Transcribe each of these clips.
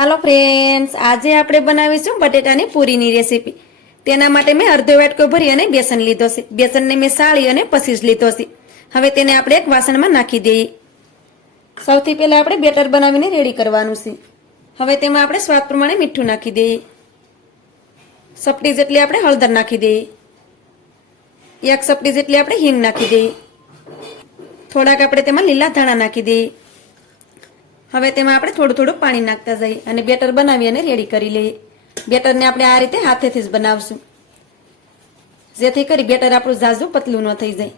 હાલો friends, આજે આપણે બનાવીશું બટેટાની પૂરીની રેસીપી। તેના માટે મેં અડધો વાટકો ભરી અને બેસન લીધો છે। બેસનને મેં સાળી અને પીસી લીધો છે। હવે તેને આપણે એક વાસણમાં નાખી દઈએ। સૌથી પહેલા આપણે બેટર બનાવીને રેડી કરવાનું છે। હવે તેમાં આપણે સ્વાદ પ્રમાણે મીઠું નાખી દઈએ। ચપટી જેટલી આપણે હળદર નાખી દઈએ। એક ચપટી જેટલી આપણે હિંગ નાખી દઈએ। થોડાક આપણે તેમાં લીલા ધાણા નાખી દઈએ। હવે તેમાં આપણે થોડું થોડું પાણી નાખતા જઈએ અને બેટર બનાવી અને રેડી કરી લઈએ। બેટરને આપણે આ રીતે હાથેથી જ બનાવશું, જેથી કરી બેટર આપણું ઝાઝું પતલું ન થઈ જાય।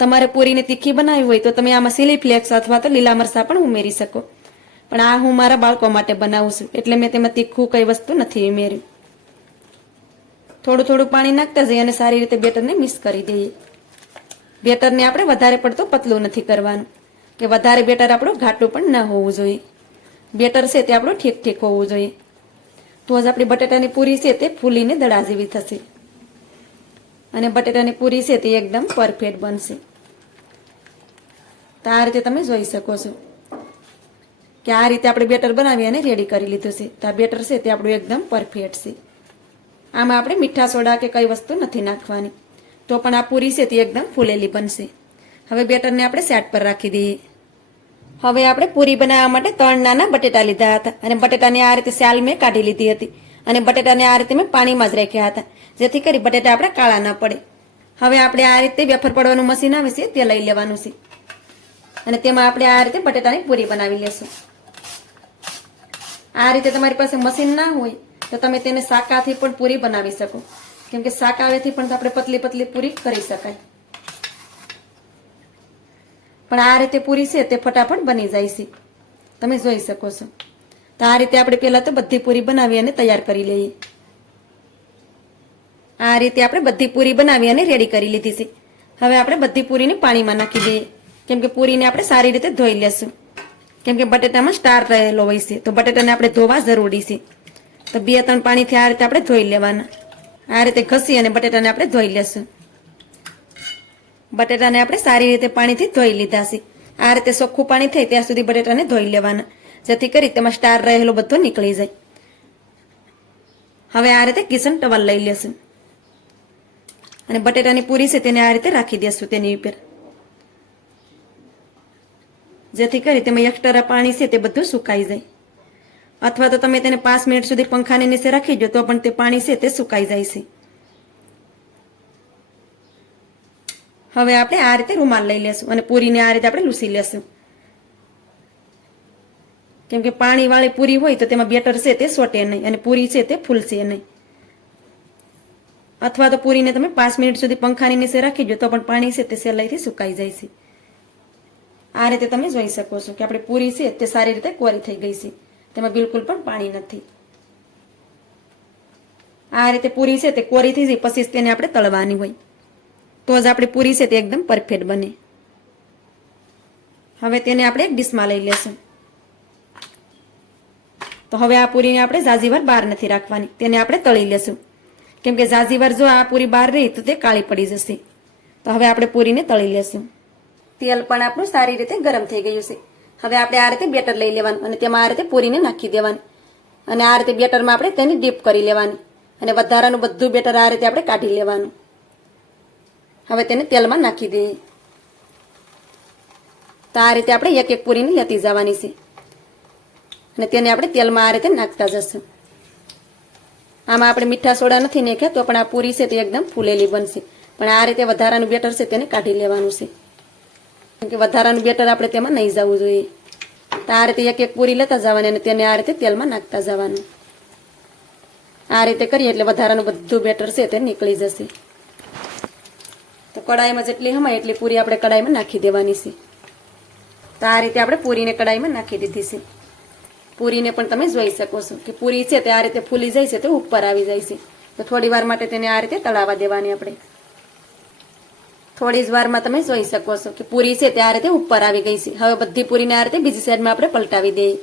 તમારે પૂરીને તીખી બનાવવી હોય તો તમે આમાં ચીલી ફ્લેક્સ અથવા તો લીલા મરચાં પણ ઉમેરી શકો, પણ આ હું મારા બાળકો માટે બનાવું છું એટલે મેં તેમાં તીખું કઈ વસ્તુ નથી ઉમેર્યું। થોડું થોડું પાણી નાખતા જઈએ અને સારી રીતે બેટરને મિક્સ કરી દઈએ। બેટરને આપણે વધારે પડતું પતલું નથી કરવાનું કે વધારે બેટર આપણું ઘાટું પણ ન હોવું જોઈએ। બેટર છે તે આપણું ઠીક ઠીક હોવું જોઈએ, તો જ આપણી બટેટાની પૂરી છે તે ફૂલીને દડા જેવી થશે અને બટેટાની પૂરી છે તે એકદમ પરફેક્ટ બનશે। તો આ રીતે તમે જોઈ શકો છો કે આ રીતે આપણે બેટર બનાવી અને રેડી કરી લીધું છે। તો આ બેટર છે તે આપણું એકદમ પરફેક્ટ છે। આમાં આપણે મીઠા સોડા કે કઈ વસ્તુ નથી નાખવાની, તો પણ આ પૂરી છે તે એકદમ ફૂલેલી બનશે। હવે બેટરને આપણે સાઈડ પર રાખી દઈએ। હવે આપણે પૂરી બનાવવા માટે 3 નાના બટેટા લીધા હતા અને બટેટાની આ રીતે છાલ મેં કાઢી લીધી હતી અને બટેટાને આ રીતે મેં પાણીમાં જ રાખ્યા હતા, જેથી કરી બટેટા આપણે કાળા ન પડે। હવે આપણે આ રીતે વેફર પડવાનું મશીન આવે છે તે લઈ લેવાનું છે અને તેમાં આપણે આ રીતે બટેટાની પૂરી બનાવી લેશું। આ રીતે તમારી પાસે મશીન ના હોય તો તમે તેને શાકાથી પણ પૂરી બનાવી શકો, કેમ કે શાકાવેથી પણ આપણે પતલી પતલી પૂરી કરી શકાય, પણ આ રીતે પૂરી છે તે ફટાફટ બની જાય છે, તમે જોઈ શકો છો। તો આ રીતે આપણે પહેલા તો બધી પૂરી બનાવી અને તૈયાર કરી લઈએ। આ રીતે આપણે બધી પૂરી બનાવી અને રેડી કરી લીધી છે। હવે આપણે બધી પૂરીને પાણીમાં નાખી દઈએ, કેમ કે પૂરીને આપણે સારી રીતે ધોઈ લેશું, કેમ કે બટેટામાં સ્ટાર રહેલો હોય છે, તો બટેટાને આપણે ધોવા જરૂરી છે। તો 2-3 પાણીથી આ રીતે આપણે ધોઈ લેવાના। આ રીતે ઘસી અને બટેટાને આપણે ધોઈ લેશું। બટેટાને આપણે સારી રીતે પાણીથી ધોઈ લીધા છે। આ રીતે ચોખ્ખું પાણી થાય ત્યાં સુધી બટેટાને ધોઈ લેવાના, જેથી કરી તેમાં સ્ટાર રહેલો બધો નીકળી જાય। હવે આ રીતે કિચન ટવલ લઈ લેશું અને બટેટાની પૂરી છે તેને આ રીતે રાખી દેશું તેની ઉપર, જેથી કરી તેમાં એક્સ્ટ્રા પાણી છે તે બધું સુકાઈ જાય, અથવા તો તમે તેને 5 મિનિટ સુધી પંખાની નીચે રાખી દો તો પણ તે પાણી છે તે સુકાઈ જાય છે। હવે આપણે આ રીતે રૂમાલ લઈ લેશું અને પૂરીને આ રીતે આપણે લૂસી લેશું, કેમ કે પાણીવાળી પૂરી હોય તો તેમાં બેટર છે તે સોટે નહીં અને પૂરી છે તે ફૂલશે નહીં, અથવા તો પૂરીને તમે 5 મિનિટ સુધી પંખાની નીચે રાખી દો તો પણ પાણી છે તે સહેલાઈથી સુકાઈ જાય છે। આ રીતે તમે જોઈ શકો છો કે આપણી પૂરી છે તે સારી રીતે કોરી થઈ ગઈ છે, તેમાં બિલકુલ પણ પાણી નથી। આ રીતે પૂરી છે તે કોરી થઈ જાય પછી તેને આપણે તળવાની હોય, તો જ આપણી પૂરી છે તે એકદમ પરફેક્ટ બને। હવે તેને આપણે એક ડીશમાં લઈ લેશું। તો હવે આ પૂરીને આપણે ઝાઝીવાર બહાર નથી રાખવાની, તેને આપણે તળી લેશું, કેમ કે ઝાઝીવાર જો આ પૂરી બહાર રહી તો તે કાળી પડી જશે। તો હવે આપણે પૂરીને તળી લેશું। તેલ પણ આપણું સારી રીતે ગરમ થઈ ગયું છે। હવે આપણે આ રીતે બેટર લઈ લેવાનું અને તેમાં આ રીતે પૂરીને નાખી દેવાની અને આ રીતે બેટરમાં આપણે તેની ડીપ કરી લેવાની અને વધારાનું બધું બેટર આ રીતે આપણે કાઢી લેવાનું। હવે તેને તેલમાં નાખી દઈએ। તો આ રીતે આપણે એક એક પૂરીને લેતી જવાની છે અને તેને આપણે તેલમાં આ રીતે નાખતા જશું। આમાં આપણે મીઠા સોડા નથી નાખ્યા તો પણ આ પૂરી છે તે એકદમ ફૂલેલી બનશે, પણ આ રીતે વધારાનું બેટર છે તેને કાઢી લેવાનું છે, કેમ કે વધારાનું બેટર આપણે તેમાં નહીં જવું જોઈએ। તો આ રીતે એક એક પૂરી લેતા જવાની અને તેને આ રીતે તેલમાં નાખતા જવાનું। આ રીતે કરીએ એટલે વધારાનું બધું બેટર છે તે નીકળી જશે। તો કડાઈમાં જેટલી હમાય એટલી પૂરી આપણે કડાઈમાં નાખી દેવાની છે। તો આ રીતે આપણે પૂરીને કડાઈમાં નાખી દીધી છે। પૂરીને પણ તમે જોઈ શકો છો કે પૂરી છે તે આ રીતે ફૂલી જાય છે, તે ઉપર આવી જાય છે। તો થોડી વાર માટે તેને આ રીતે તળાવવા દેવાની આપણે। થોડી જ વારમાં તમે જોઈ શકો છો કે પૂરી છે તે આ રીતે ઉપર આવી ગઈ છે। હવે બધી પૂરીને આ રીતે બીજી સાઈડમાં આપણે પલટાવી દઈએ।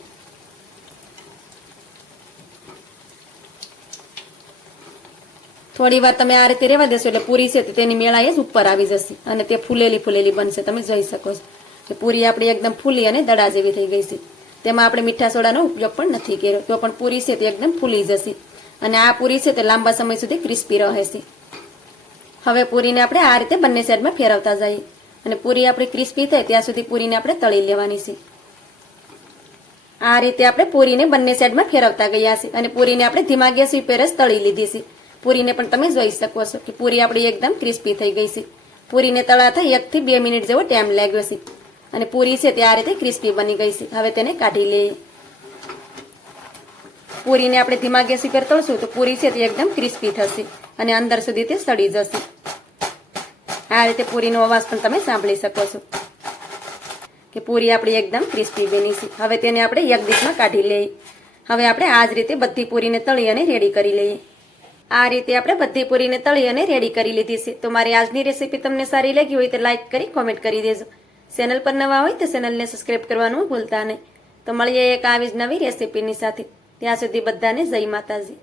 થોડી વાર તમે આ રીતે રહેવા દેશો એટલે પૂરી છે તેની મેળાએ જ ઉપર આવી જશે અને તે ફૂલેલી ફૂલેલી બનશે। તમે જોઈ શકો છો કે પૂરી આપણી એકદમ ફૂલી અને દડા જેવી થઈ ગઈ છે। તેમાં આપણે મીઠા સોડાનો ઉપયોગ પણ નથી કર્યો, તો પણ પૂરી છે તે એકદમ ફૂલી જશે અને આ પૂરી છે તે લાંબા સમય સુધી ક્રિસ્પી રહે છે. હવે પૂરીને આપણે આ રીતે બંને સાઈડમાં ફેરવતા જઈએ અને પૂરી આપણી ક્રિસ્પી થાય ત્યાં સુધી પૂરીને આપણે તળી લેવાની છે. આ રીતે આપણે પૂરીને બંને સાઈડમાં ફેરવતા ગયા છે અને પૂરીને આપણે ધીમા ગેસ ઉપર જ તળી લીધી છે. પૂરીને પણ તમે જોઈ શકો છો કે પૂરી આપણી એકદમ ક્રિસ્પી થઈ ગઈ છે. પૂરીને તળાતા 1 થી 2 મિનિટ જેવો ટાઈમ લાગ્યો છે અને પૂરી છે તે આ રીતે ક્રિસ્પી બની ગઈ છે. હવે તેને કાઢી લઈએ. પૂરીને આપણે ધીમા ગેસ ઉપર તળશું તો પૂરી છે તે એકદમ ક્રિસ્પી થશે અને અંદર સુધી તે સડી જશે. આ રીતે પૂરીનો અવાજ પણ તમે સાંભળી શકો છો કે પૂરી આપણી એકદમ ક્રિસ્પી બની છે. હવે તેને આપણે એક ડીશમાં કાઢી લઈએ. હવે આપણે આ જ રીતે બધી પૂરીને તળી અને રેડી કરી લઈએ. આ રીતે આપણે બધી પૂરીને તળી અને રેડી કરી લીધી છે. તો મારી આજની રેસીપી તમને સારી લાગી હોય તો લાઈક કરી કોમેન્ટ કરી દેજો. ચેનલ પર નવા હોય તો ચેનલને સબસ્ક્રાઈબ કરવાનું ભૂલતા નહીં. તો મળીએ એક આવી જ નવી રેસીપીની સાથે. ત્યાં સુધી બધાને જય માતાજી.